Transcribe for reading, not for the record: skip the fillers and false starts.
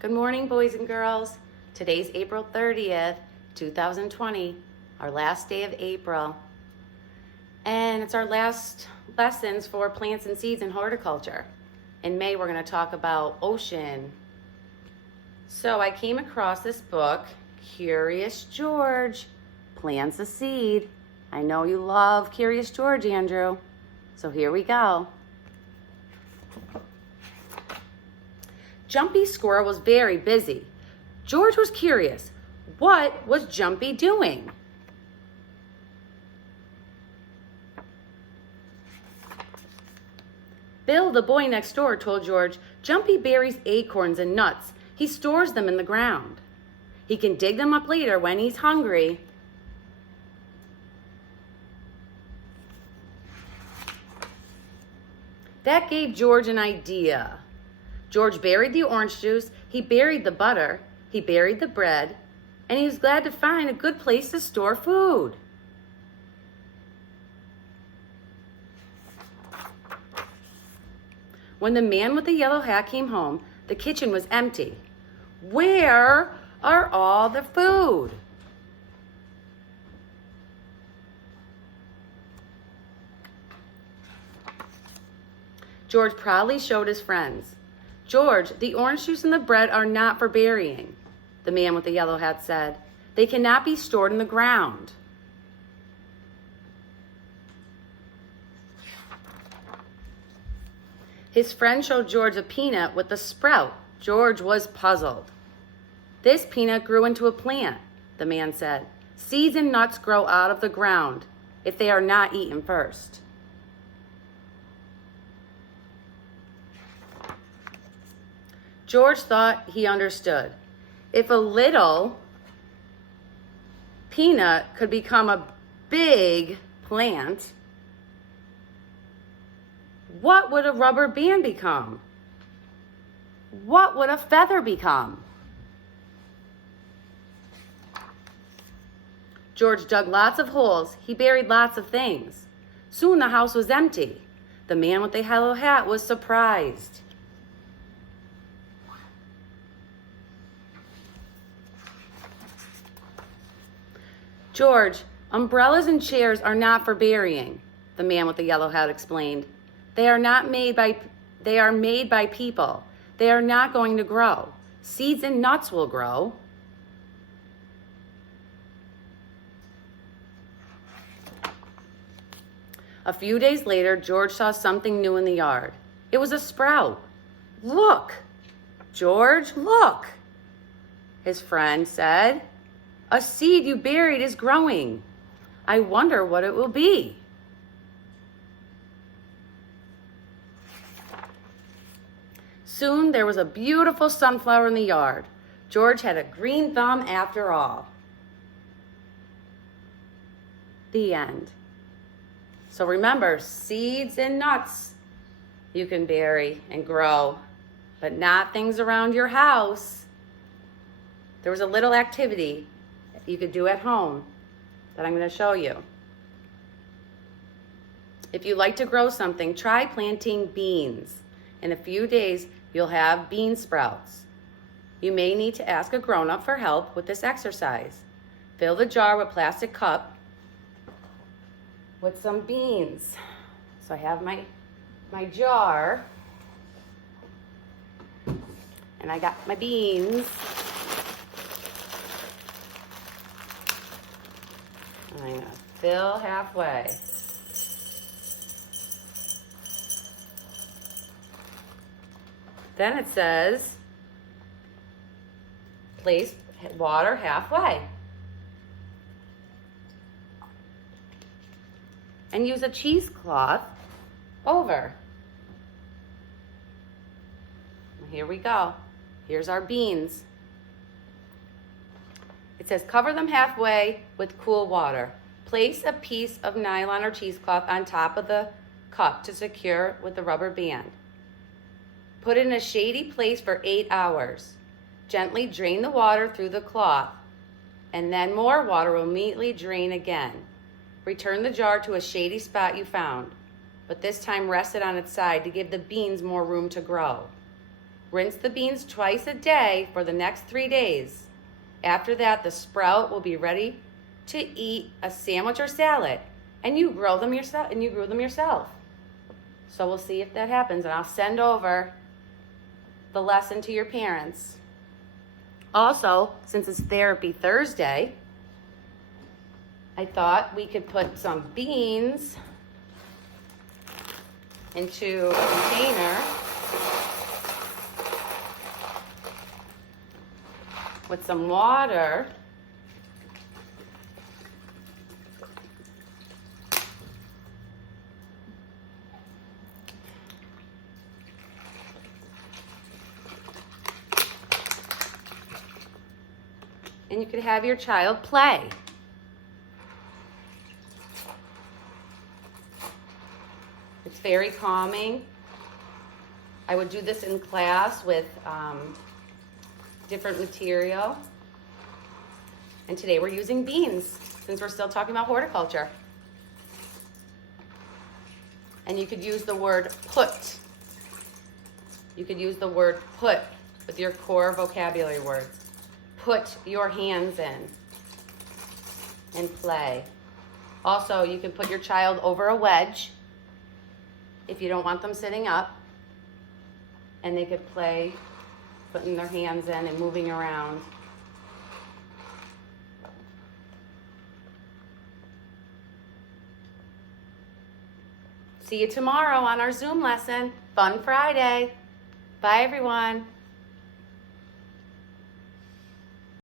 Good morning, boys and girls. Today's April 30th, 2020, our last day of April. And it's our last lessons for plants and seeds in horticulture. In May, we're going to talk about ocean. So I came across this book, Curious George, Plants a Seed. I know you love Curious George, Andrew. So here we go. Jumpy Squirrel was very busy. George was curious. What was Jumpy doing? Bill, the boy next door, told George, Jumpy buries acorns and nuts. He stores them in the ground. He can dig them up later when he's hungry. That gave George an idea. George buried the orange juice, he buried the butter, he buried the bread, and he was glad to find a good place to store food. When the man with the yellow hat came home, the kitchen was empty. Where are all the food? George proudly showed his friends. George, the orange juice and the bread are not for burying, the man with the yellow hat said. They cannot be stored in the ground. His friend showed George a peanut with a sprout. George was puzzled. This peanut grew into a plant, the man said. Seeds and nuts grow out of the ground if they are not eaten first. George thought he understood. If a little peanut could become a big plant, what would a rubber band become? What would a feather become? George dug lots of holes. He buried lots of things. Soon the house was empty. The man with the yellow hat was surprised. George, umbrellas and chairs are not for burying, the man with the yellow hat explained. They are made by people. They are not going to grow. Seeds and nuts will grow. A few days later, George saw something new in the yard. It was a sprout. Look, George, look, his friend said. A seed you buried is growing. I wonder what it will be. Soon there was a beautiful sunflower in the yard. George had a green thumb after all. The end. So remember, seeds and nuts you can bury and grow, but not things around your house. There was a little activity you could do at home that I'm going to show you. If you like to grow something, try planting beans. In a few days, you'll have bean sprouts. You may need to ask a grown-up for help with this exercise. Fill the jar with plastic cup with some beans. So I have my jar, and I got my beans. I'm going to fill halfway. Then it says, place water halfway. And use a cheesecloth over. Here we go. Here's our beans. It says cover them halfway with cool water. Place a piece of nylon or cheesecloth on top of the cup to secure with a rubber band. Put it in a shady place for 8 hours. Gently drain the water through the cloth, and then more water will immediately drain again. Return the jar to a shady spot you found, but this time rest it on its side to give the beans more room to grow. Rinse the beans twice a day for the next 3 days. After that, the sprout will be ready to eat a sandwich or salad, and you grow them yourself. So we'll see if that happens, and I'll send over the lesson to your parents. Also, since it's Therapy Thursday, I thought we could put some beans into a container with some water. And you could have your child play. It's very calming. I would do this in class with different material. And today we're using beans, since we're still talking about horticulture. And you could use the word put. You could use the word put with your core vocabulary words. Put your hands in and play. Also, you can put your child over a wedge if you don't want them sitting up, and they could play putting their hands in and moving around. See you tomorrow on our Zoom lesson. Fun Friday. Bye, everyone.